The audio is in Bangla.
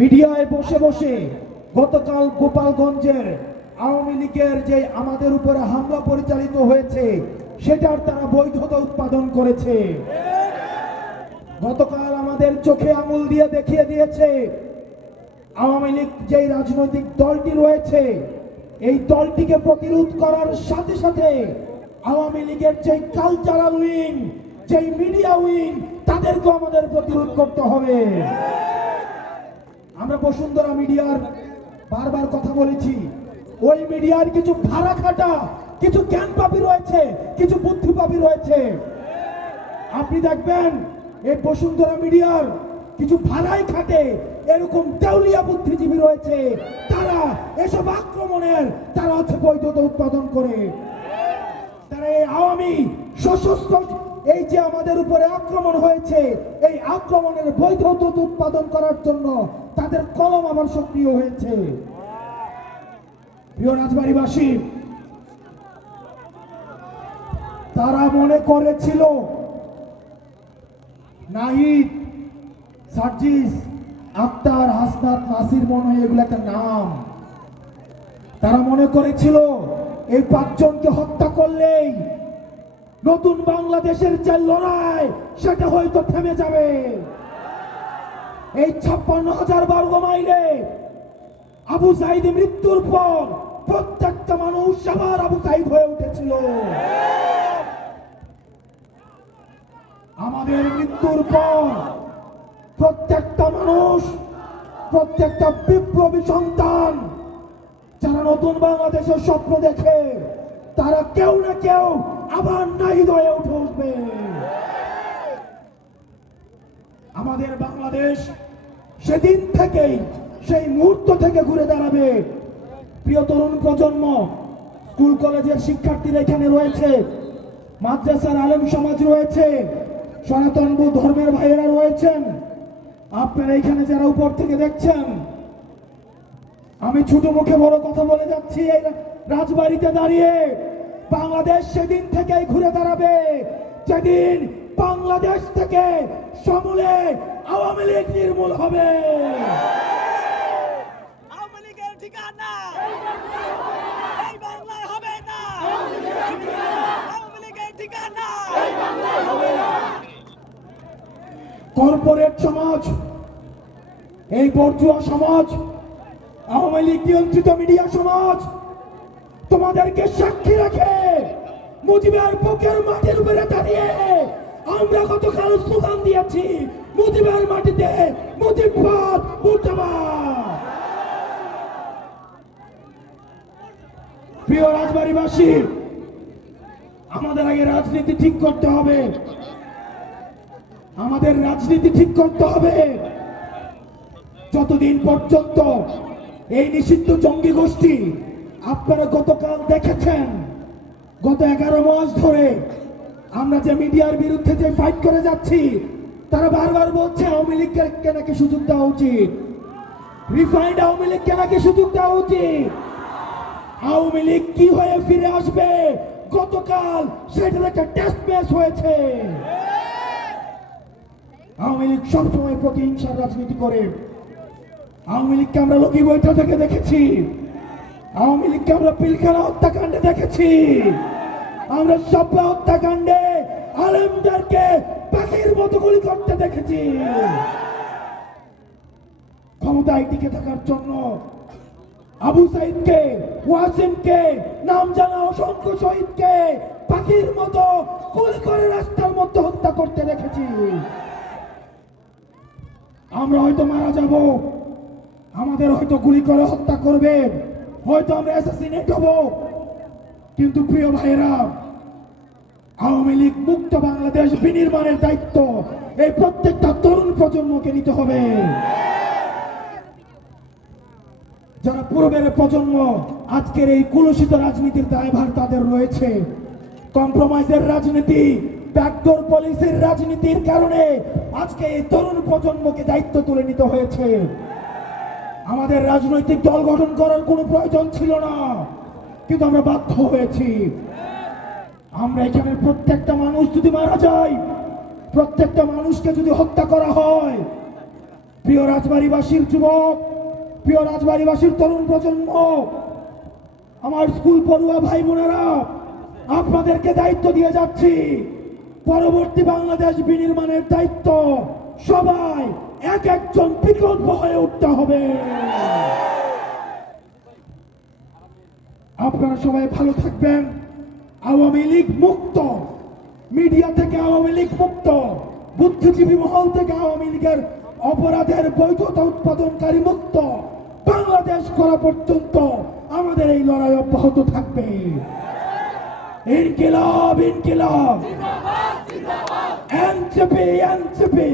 মিডিয়ায় বসে বসে গতকাল গোপালগঞ্জের আওয়ামী লীগের যে আমাদের উপরে হামলা পরিচালিত হয়েছে, সেটার তারা বৈধতা উৎপাদন করেছে। গতকাল আমাদের চোখে আঙুল দিয়ে দেখিয়ে দিয়েছে, আওয়ামী লীগ যেই রাজনৈতিক দলটি রয়েছে, এই দলটিকে প্রতিরোধ করার সাথে সাথে আওয়ামী লীগের যে কালচারাল উইং যেই মিডিয়া উইং তাদেরকে আমাদের প্রতিরোধ করতে হবে। আমরা বসুন্ধরা মিডিয়ার বারবার কথা বলেছি। ওই মিডিয়ার কিছু ভাড়া খাটা কিছু জ্ঞান পাপি রয়েছে, কিছু বুদ্ধি পাপি রয়েছে। আপনি দেখবেন, এই বসুন্ধরা মিডিয়ার কিছু ভাড়াই খাটে এরকম দেউলিয়া বুদ্ধিজীবী রয়েছে। তারা এসব আক্রমণের, তারা হচ্ছে বৈধতা উৎপাদন করে। তারা এই আওয়ামী সশস্ত্র, এই যে আমাদের উপরে আক্রমণ হয়েছে, এই আক্রমণের বৈধতা উৎপাদন করার জন্য তাদের কলম আবার সক্রিয় হয়েছে। প্রিয় রাজবাড়িবাসী, তারা মনে করেছিল, নাহিদ, সার্জিস, আক্তার, হাসনাত, নাসির মনে হয় এগুলো একটা নাম। তারা মনে করেছিল, এই পাঁচজনকে হত্যা করলেই নতুন বাংলাদেশের যে লড়াই, সেটা হয়তো থেমে যাবে। এই ছাপ্পান্ন হাজার বর্গ মাইলে আবু সাইদ মৃত্যুর পর প্রত্যেকটা মানুষ আবার আবু সাইদ হয়ে উঠেছিল। আমাদের মৃত্যুর পর প্রত্যেকটা মানুষ, প্রত্যেকটা বিপ্লবী সন্তান যারা নতুন বাংলাদেশের স্বপ্ন দেখে, তারা কেউ না কেউ আবার নাহিদ হয়ে উঠে উঠবে। আমাদের বাংলাদেশ সেদিন থেকেই সেই মুহূর্ত থেকে ঘুরে দাঁড়াবে। প্রিয় তরুণ প্রজন্ম, স্কুল, কলেজের শিক্ষার্থীরা এখানে রয়েছে, মাদ্রাসার আলেম সমাজ রয়েছে, সনাতন বৌদ্ধ ধর্মের ভাইয়েরা রয়েছেন। আপনারা এখানে যারা উপর থেকে দেখছেন, আমি ছোট মুখে বড় কথা বলে যাচ্ছি, এই রাজবাড়িতে দাঁড়িয়ে বাংলাদেশ সেদিন থেকেই ঘুরে দাঁড়াবে। যেদিন বাংলাদেশ থেকে সমূলে আওয়ামী লীগ নির্মূল হবে। আওয়ামী লীগের ঠিকানা এই বাংলায় হবে না। আওয়ামী লীগের ঠিকানা কর্পোরেট সমাজ এই বর্জুয়া সমাজ আওয়ামী লীগ নিয়ন্ত্রিত মিডিয়া সমাজ তোমাদেরকে সাক্ষী রাখে মুজিবের বুকের মাটির উপরে দাঁড়িয়ে আমরা গতকাল স্লোগান দিয়েছি? মুজিবের মাটিতে মুজিববাদ মুর্দাবাদ। প্রিয় রাজবাড়িবাসী, আমাদের আগে রাজনীতি ঠিক করতে হবে। আমাদের রাজনীতি ঠিক করতে হবে। যতদিন পর্যন্ত এই নিষিদ্ধ জঙ্গি গোষ্ঠী আপনারা গতকাল দেখেছেন, গত এগারো মাস ধরে আমরা যে মিডিয়ার বিরুদ্ধে যে ফাইট করে যাচ্ছি, তারা বারবার বলছে আওয়ামী লীগকে নাকি সুযোগ দেওয়া উচিত? রিফাইন্ড আওয়ামী লীগকে নাকি সুযোগ দেওয়া উচিত? আওয়ামী লীগ কি হয়ে ফিরে আসবে? গতকাল সেটার একটা টেস্ট ম্যাচ হয়েছে। আওয়ামী লীগ সবসময় প্রতিহিংসার রাজনীতি করে। আওয়ামী লীগকে আমরা লগি বৈঠা থেকে দেখেছি। আওয়ামী লীগকে আমরা পিলখানা হত্যাকাণ্ডে দেখেছি। আমরা সাপলা হত্যাকাণ্ডে আলেমদেরকে পাখির মতো গুলি করতে দেখেছি। ক্ষমতায় টিকে থাকার জন্য আবু সাইদকে, ওয়াসিমকে, নাম জানা অসংখ্য শহীদকে পাখির মতো গুলি করে রাস্তার মধ্যে হত্যা করতে দেখেছি। আমরা হয়তো মারা যাব, আমাদের হয়তো গুলি করে হত্যা করবে, হয়তো আমরা অ্যাসাসিনেট হব। কিন্তু প্রিয় ভাইয়েরা আওয়ামী লীগ মুক্ত বাংলাদেশ বিনির্মাণের দায়িত্ব। এই প্রত্যেকটা তরুণ প্রজন্মকে নিতে হবে। যারা পূর্বের প্রজন্ম আজকের এই কুলসিত রাজনীতির দায়ভার তাদের রয়েছে। কম্প্রোমাইজের রাজনীতি, ব্যাকডোর পলিসির রাজনীতির কারণে আজকে এই তরুণ প্রজন্মকে দায়িত্ব তুলে নিতে হয়েছে। আমাদের রাজনৈতিক দল গঠন করার কোনো প্রয়োজন ছিল না, কিন্তু আমরা বাধ্য হয়েছি। আমরা এখানে প্রত্যেকটা মানুষ যদি মারা যায়, প্রত্যেকটা মানুষকে যদি হত্যা করা হয়, প্রিয় রাজবাড়িবাসীর যুবক, প্রিয় রাজবাড়িবাসীর তরুণ প্রজন্ম, আমার স্কুল পড়ুয়া ভাই বোনেরা আপনাদেরকে দায়িত্ব দিয়ে যাচ্ছি। পরবর্তী বাংলাদেশ বিনির্মাণের দায়িত্ব সবাই এক একজন বিকল্প হয়ে উঠতে হবে। আপনারা সবাই ভালো থাকবেন। আওয়ামী লীগ মুক্ত। মিডিয়া থেকে আওয়ামী লীগ মুক্ত। বুদ্ধিজীবী মহল থেকে আওয়ামী লীগের অপরাধের বৈধতা উৎপাদনকারী মুক্ত। বাংলাদেশ করা পর্যন্ত আমাদের এই লড়াই অব্যাহত থাকবে। ইনকিলাব ইনকিলাব। NCP NCP.